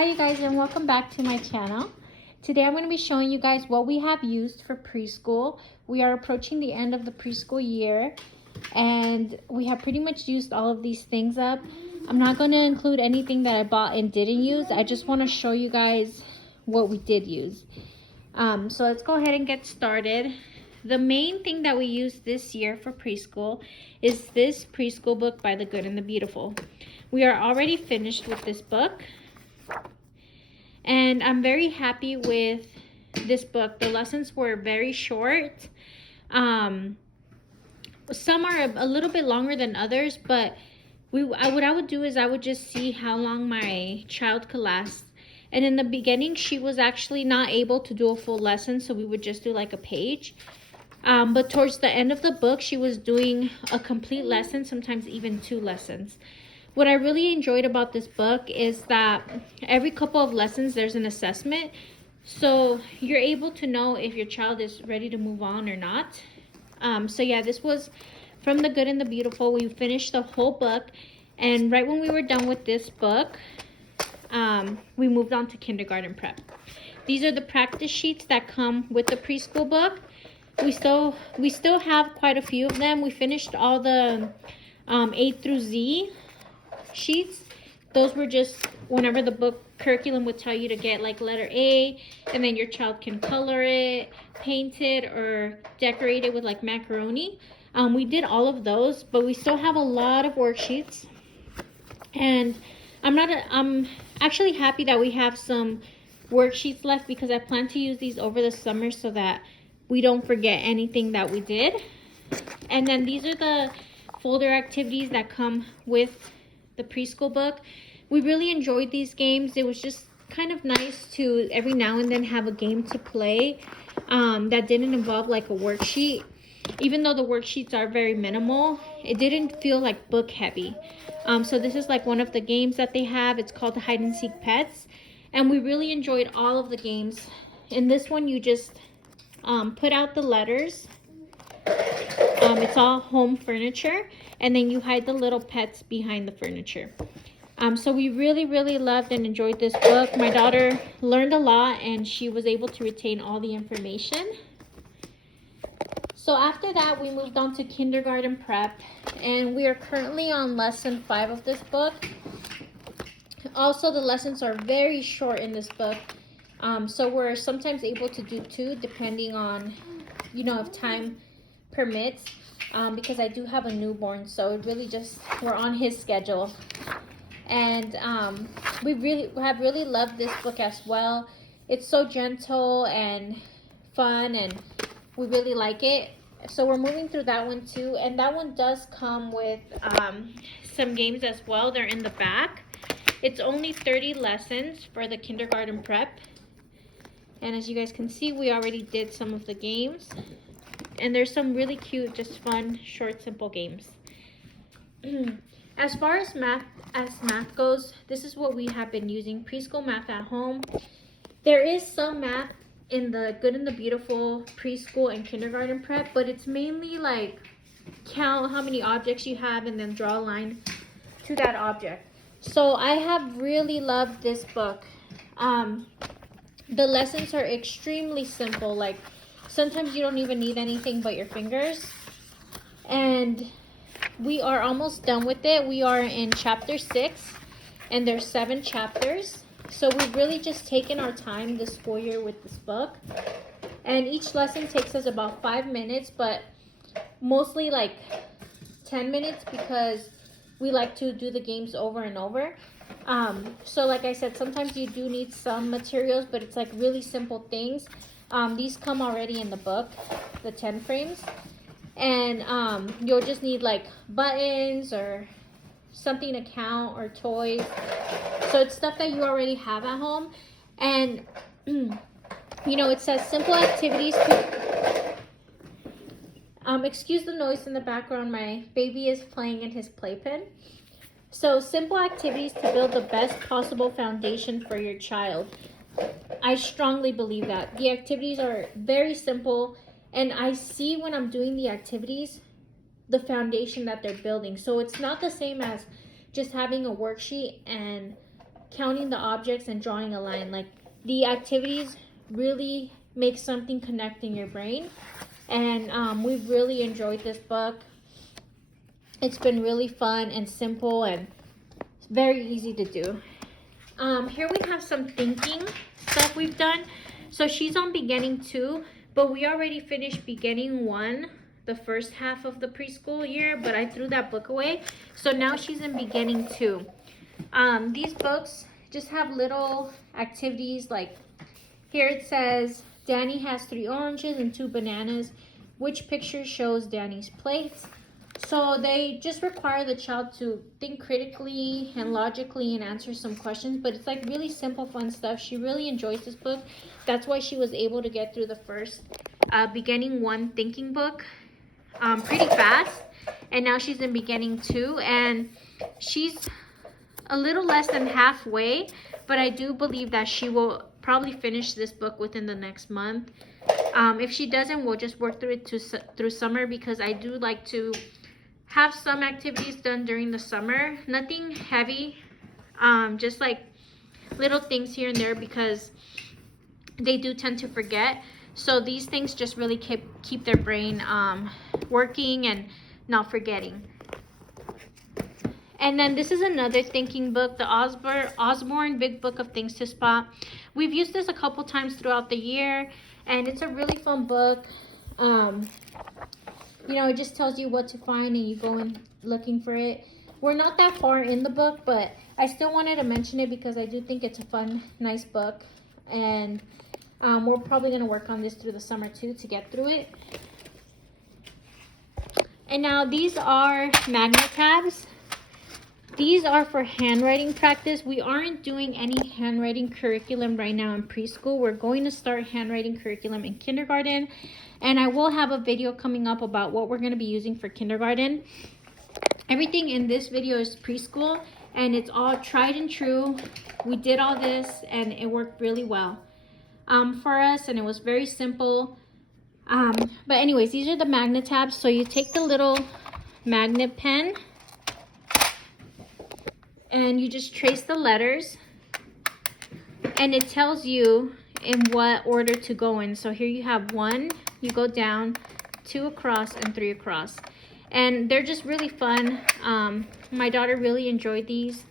Hi you guys, and welcome back to my channel. Today I'm going to be showing you guys what we have used for preschool. We are approaching the end of the preschool year and we have pretty much used all of these things up. I'm not going to include anything that I bought and didn't use. I just want to show you guys what we did use. So let's go ahead and get started. The main thing that we used this year for preschool is this preschool book by the Good and the Beautiful. We are already finished with this book. And I'm very happy with this book. The lessons were very short. Some are a little bit longer than others, but what I would do is I would just see how long my child could last. And in the beginning, she was actually not able to do a full lesson, so we would just do like a page. But towards the end of the book, she was doing a complete lesson, sometimes even 2 lessons. What I really enjoyed about this book is that every couple of lessons there's an assessment. So you're able to know if your child is ready to move on or not. So yeah, this was from the Good and the Beautiful. We finished the whole book. And right when we were done with this book, we moved on to kindergarten prep. These are the practice sheets that come with the preschool book. We still have quite a few of them. We finished all the A through Z sheets. Those were just whenever the book curriculum would tell you to get like letter A, and then your child can color it, paint it, or decorate it with like macaroni. We did all of those, but we still have a lot of worksheets. And I'm actually happy that we have some worksheets left because I plan to use these over the summer so that we don't forget anything that we did. And then these are the folder activities that come with the preschool book. We really enjoyed these games. It was just kind of nice to every now and then have a game to play that didn't involve like a worksheet. Even though the worksheets are very minimal, it didn't feel like book heavy. So this is like one of the games that they have. It's called the Hide and Seek Pets, and we really enjoyed all of the games. In this one, you just put out the letters. It's all home furniture, and then you hide the little pets behind the furniture. So we really loved and enjoyed this book. My daughter learned a lot and she was able to retain all the information. So after that, we moved on to kindergarten prep, and we are currently on lesson 5 of this book. Also, the lessons are very short in this book. So we're sometimes able to do 2 depending on, if time permits, because I do have a newborn, so it really we're on his schedule. And we have really loved this book as well. It's so gentle and fun, and we really like it. So we're moving through that one too, and that one does come with some games as well. They're in the back. It's only 30 lessons for the kindergarten prep, and as you guys can see, we already did some of the games. And there's some really cute, just fun, short, simple games. As far as math goes, this is what we have been using. Preschool math at home. There is some math in the Good and the Beautiful preschool and kindergarten prep, but it's mainly like count how many objects you have and then draw a line to that object. So I have really loved this book. The lessons are extremely simple. Like, sometimes you don't even need anything but your fingers. And we are almost done with it. We are in chapter 6, and there's 7 chapters. So we've really just taken our time this school year with this book. And each lesson takes us about 5 minutes, but mostly like 10 minutes because we like to do the games over and over. So like I said, sometimes you do need some materials, but it's like really simple things. These come already in the book, the 10 frames. And you'll just need like buttons or something to count or toys. So it's stuff that you already have at home. And, it says simple activities to... excuse the noise in the background. My baby is playing in his playpen. So simple activities to build the best possible foundation for your child. I strongly believe that. The activities are very simple, and I see when I'm doing the activities, the foundation that they're building. So it's not the same as just having a worksheet and counting the objects and drawing a line. Like, the activities really make something connect in your brain. And we've really enjoyed this book. It's been really fun and simple and very easy to do. Here we have some thinking stuff we've done. So she's on beginning 2, but we already finished beginning 1, the first half of the preschool year, but I threw that book away. So now she's in beginning 2. These books just have little activities, like here it says Danny has 3 oranges and 2 bananas. Which picture shows Danny's plates? So they just require the child to think critically and logically and answer some questions, but it's like really simple, fun stuff. She really enjoys this book. That's why she was able to get through the first beginning 1 thinking book pretty fast. And now she's in beginning 2, and she's a little less than halfway, but I do believe that she will probably finish this book within the next month. If she doesn't, we'll just work through it through summer, because I do like to have some activities done during the summer. Nothing heavy, just like little things here and there, because they do tend to forget. So these things just really keep their brain working and not forgetting. And then this is another thinking book, the Osborne Big Book of Things to Spot. We've used this a couple times throughout the year, and it's a really fun book. You know, it just tells you what to find, and you go in looking for it. We're not that far in the book, but I still wanted to mention it because I do think it's a fun, nice book. And we're probably going to work on this through the summer too to get through it. And now these are magnet tabs. These are for handwriting practice. We aren't doing any handwriting curriculum right now in preschool. We're going to start handwriting curriculum in kindergarten. And I will have a video coming up about what we're going to be using for kindergarten. Everything in this video is preschool, and it's all tried and true. We did all this, and it worked really well for us, and it was very simple. But anyways, these are the magnet tabs. So you take the little magnet pen, and you just trace the letters, and it tells you in what order to go in. So here you have 1, you go down, 2 across, and 3 across. And they're just really fun. My daughter really enjoyed these.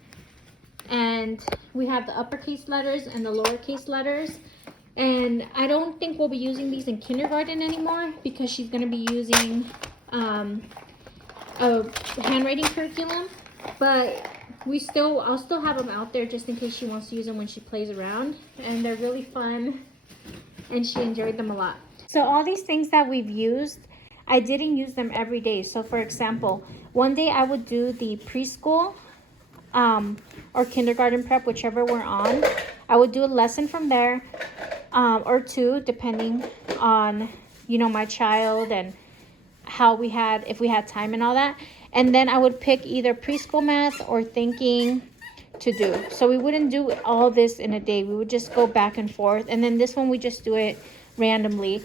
And we have the uppercase letters and the lowercase letters. And I don't think we'll be using these in kindergarten anymore, because she's going to be using a handwriting curriculum. But I'll still have them out there just in case she wants to use them when she plays around. And they're really fun, and she enjoyed them a lot. So all these things that we've used, I didn't use them every day. So for example, one day I would do the preschool or kindergarten prep, whichever we're on. I would do a lesson from there, or 2, depending on, you know, my child and if we had time and all that. And then I would pick either preschool math or thinking to do. So we wouldn't do all this in a day. We would just go back and forth. And then this one, we just do it randomly.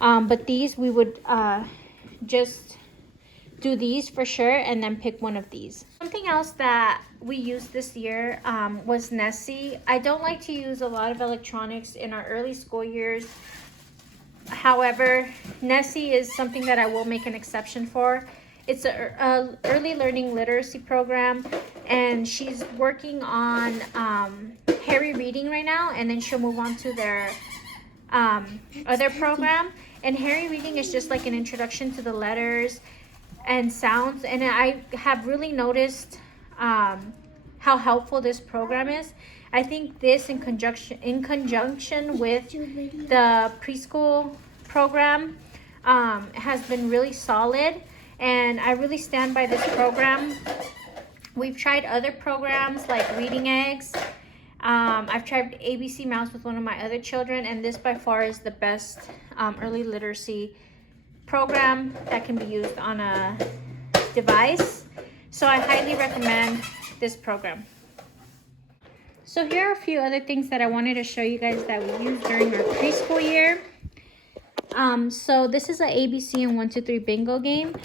But these, we would just do these for sure, and then pick one of these. Something else that we used this year was Nessy. I don't like to use a lot of electronics in our early school years. However, Nessy is something that I will make an exception for. It's a early learning literacy program, and she's working on Harry reading right now, and then she'll move on to their other program. And Harry reading is just like an introduction to the letters and sounds, and I have really noticed how helpful this program is. I think this in conjunction with the preschool program has been really solid, and I really stand by this program. We've tried other programs like Reading Eggs. I've tried ABC Mouse with one of my other children, and this by far is the best early literacy program that can be used on a device. So I highly recommend this program. So here are a few other things that I wanted to show you guys that we used during our preschool year. So this is a ABC and 1, 2, 3 bingo game.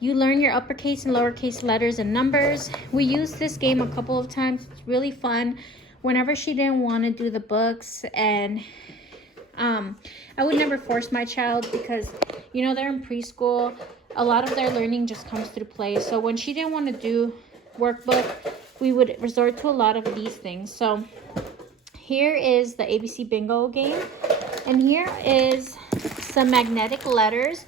You learn your uppercase and lowercase letters and numbers. We used this game a couple of times. It's really fun. Whenever she didn't want to do the books, and I would never force my child because, you know, they're in preschool. A lot of their learning just comes through play. So when she didn't want to do workbook, we would resort to a lot of these things. So here is the ABC Bingo game. And here is some magnetic letters.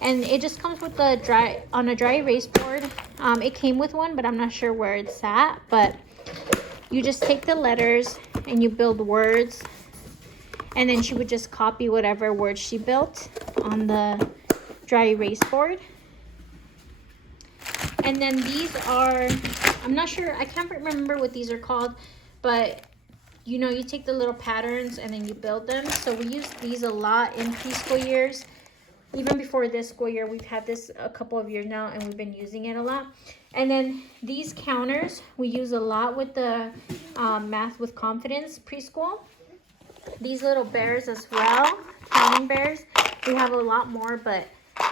And it just comes with a dry erase board. It came with one, but I'm not sure where it's at. But you just take the letters and you build words. And then she would just copy whatever words she built on the dry erase board. And then these are, I'm not sure, I can't remember what these are called, but you know, you take the little patterns and then you build them. So we use these a lot in preschool years. Even before this school year, we've had this a couple of years now and we've been using it a lot. And then these counters we use a lot with the Math with Confidence preschool. These little bears as well, counting bears. We have a lot more, but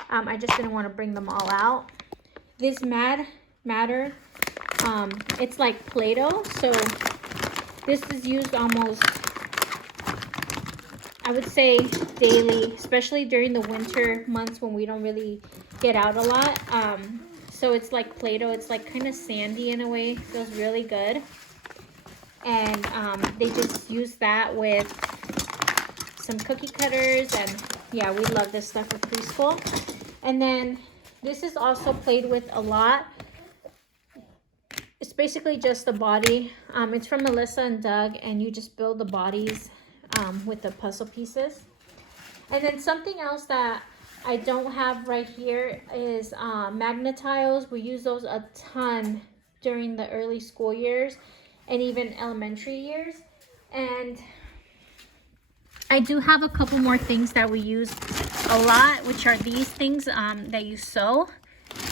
I just didn't want to bring them all out. This matter, it's like Play-Doh, so this is used almost, I would say, daily, especially during the winter months when we don't really get out a lot. So it's like Play-Doh. It's like kind of sandy in a way. It feels really good. And they just use that with some cookie cutters. And yeah, we love this stuff for preschool. And then this is also played with a lot. It's basically just the body. It's from Melissa and Doug, and you just build the bodies with the puzzle pieces. And then something else that I don't have right here is magnetiles. We use those a ton during the early school years and even elementary years. And I do have a couple more things that we use a lot, which are these things that you sew.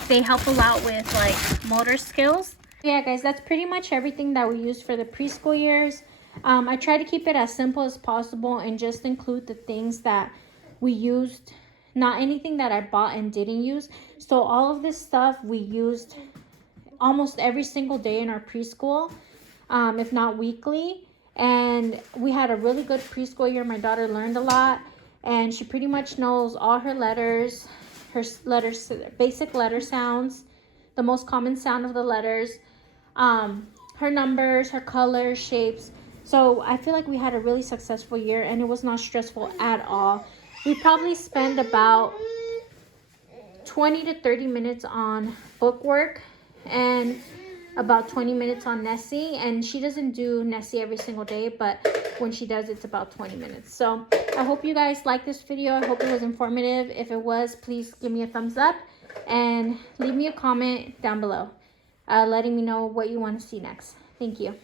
They help a lot with like motor skills. Yeah, guys, that's pretty much everything that we use for the preschool years. I try to keep it as simple as possible and just include the things that we used, not anything that I bought and didn't use. So all of this stuff we used almost every single day in our preschool, if not weekly. And we had a really good preschool year. My daughter learned a lot, and she pretty much knows all her letters, basic letter sounds, the most common sound of the letters, her numbers, her colors, shapes. So I feel like we had a really successful year, and it was not stressful at all. We probably spend about 20 to 30 minutes on book work and about 20 minutes on Nessy. And she doesn't do Nessy every single day, but when she does, it's about 20 minutes. So I hope you guys like this video. I hope it was informative. If it was, please give me a thumbs up and leave me a comment down below letting me know what you want to see next. Thank you.